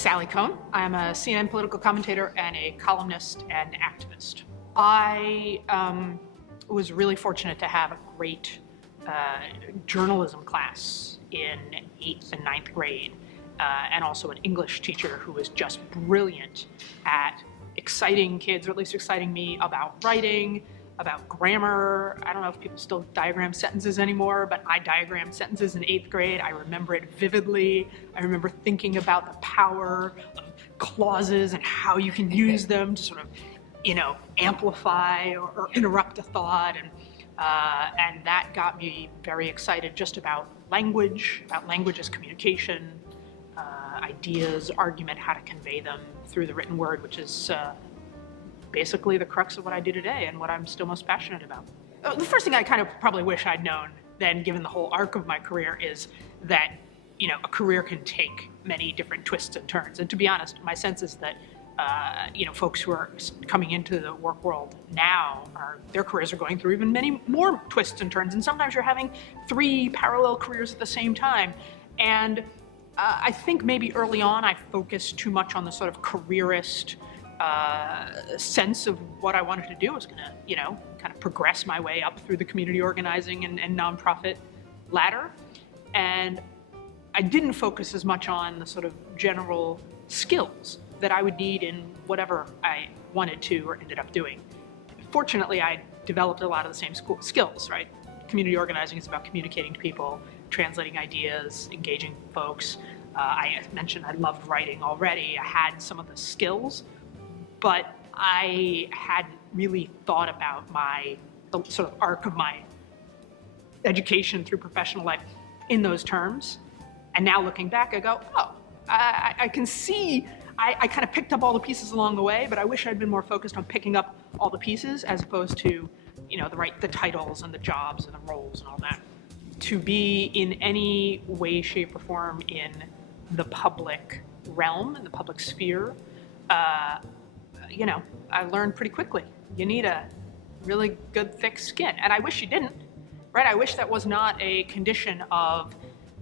Sally Kohn. I'm a CNN political commentator and a columnist and activist. I was really fortunate to have a great journalism class in 8th and 9th grade, and also an English teacher who was just brilliant at exciting kids, or at least exciting me, about writing, about grammar. I don't know if people still diagram sentences anymore, but I diagrammed sentences in 8th grade. I remember it vividly. I remember thinking about the power of clauses and how you can use them to sort of, amplify or interrupt a thought. And that got me very excited just about language as communication, ideas, argument, how to convey them through the written word, which is basically the crux of what I do today and what I'm still most passionate about. The first thing I kind of probably wish I'd known then, given the whole arc of my career, is that, a career can take many different twists and turns. And to be honest, my sense is that, folks who are coming into the work world now, their careers are going through even many more twists and turns. And sometimes you're having 3 parallel careers at the same time. And I think maybe early on I focused too much on the sort of careerist sense of what I wanted to do. I was gonna, kind of progress my way up through the community organizing and nonprofit ladder. And I didn't focus as much on the sort of general skills that I would need in whatever I wanted to or ended up doing. Fortunately, I developed a lot of the same skills, right? Community organizing is about communicating to people, translating ideas, engaging folks. I mentioned I loved writing already. I had some of the skills, but I hadn't really thought about the sort of arc of my education through professional life in those terms. And now looking back, I go, oh, I can see I kind of picked up all the pieces along the way, but I wish I'd been more focused on picking up all the pieces as opposed to, the titles and the jobs and the roles and all that. To be in any way, shape, or form in the public realm, in the public sphere, I learned pretty quickly. You need a really good, thick skin. And I wish you didn't, right? I wish that was not a condition of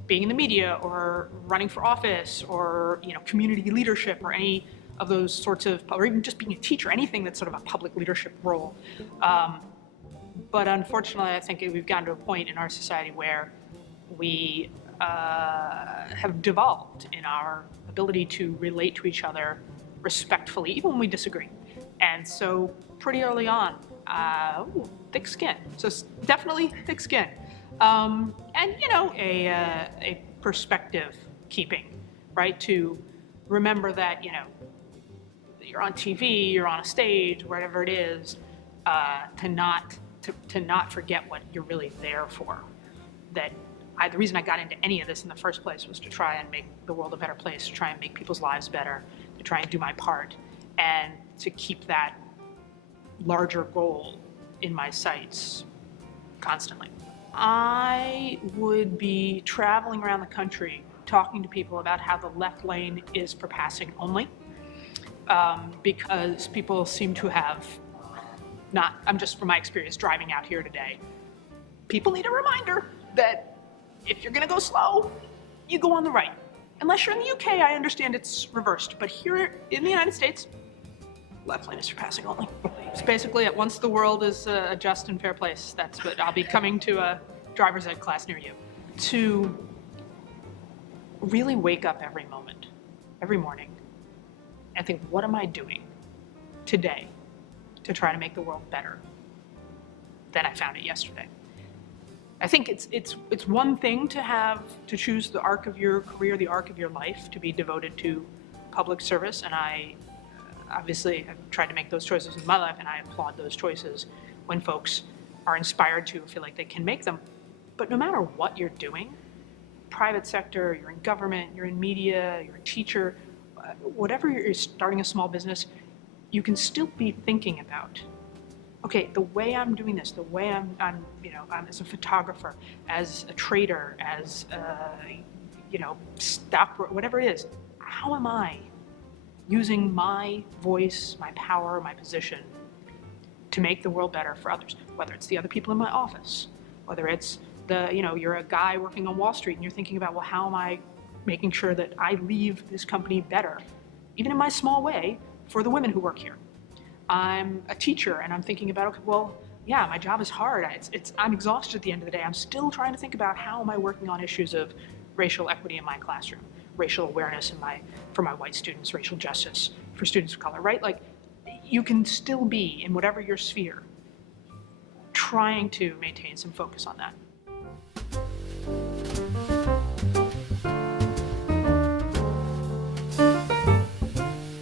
being in the media or running for office or, community leadership or any of those sorts of, or even just being a teacher, anything that's sort of a public leadership role. But unfortunately, I think we've gotten to a point in our society where we have devolved in our ability to relate to each other respectfully, even when we disagree. And so pretty early on, thick skin. So definitely thick skin. And, a perspective keeping, right? To remember that, you're on TV, you're on a stage, whatever it is, to not forget what you're really there for. That the reason I got into any of this in the first place was to try and make the world a better place, to try and make people's lives better, to try and do my part, and to keep that larger goal in my sights constantly. I would be traveling around the country talking to people about how the left lane is for passing only, because people seem to have I'm just from my experience driving out here today, people need a reminder that if you're gonna go slow, you go on the right. Unless you're in the UK, I understand it's reversed, but here in the United States, left lane is for passing only. It's basically it. Once the world is a just and fair place, that's what I'll be coming to a driver's ed class near you. To really wake up every moment, every morning, and think, what am I doing today to try to make the world better than I found it yesterday? I think it's one thing to choose the arc of your career, the arc of your life, to be devoted to public service, and I obviously have tried to make those choices in my life, and I applaud those choices when folks are inspired to feel like they can make them. But no matter what you're doing, private sector, you're in government, you're in media, you're a teacher, whatever you're starting a small business, you can still be thinking about, okay, the way I'm doing this, the way I'm as a photographer, as a trader, as stock, whatever it is, how am I using my voice, my power, my position to make the world better for others? Whether it's the other people in my office, whether it's you're a guy working on Wall Street and you're thinking about, well, how am I making sure that I leave this company better, even in my small way, for the women who work here. I'm a teacher and I'm thinking about, okay, well, yeah, my job is hard. I'm exhausted at the end of the day. I'm still trying to think about how am I working on issues of racial equity in my classroom, racial awareness for my white students, racial justice for students of color, right? Like, you can still be, in whatever your sphere, trying to maintain some focus on that.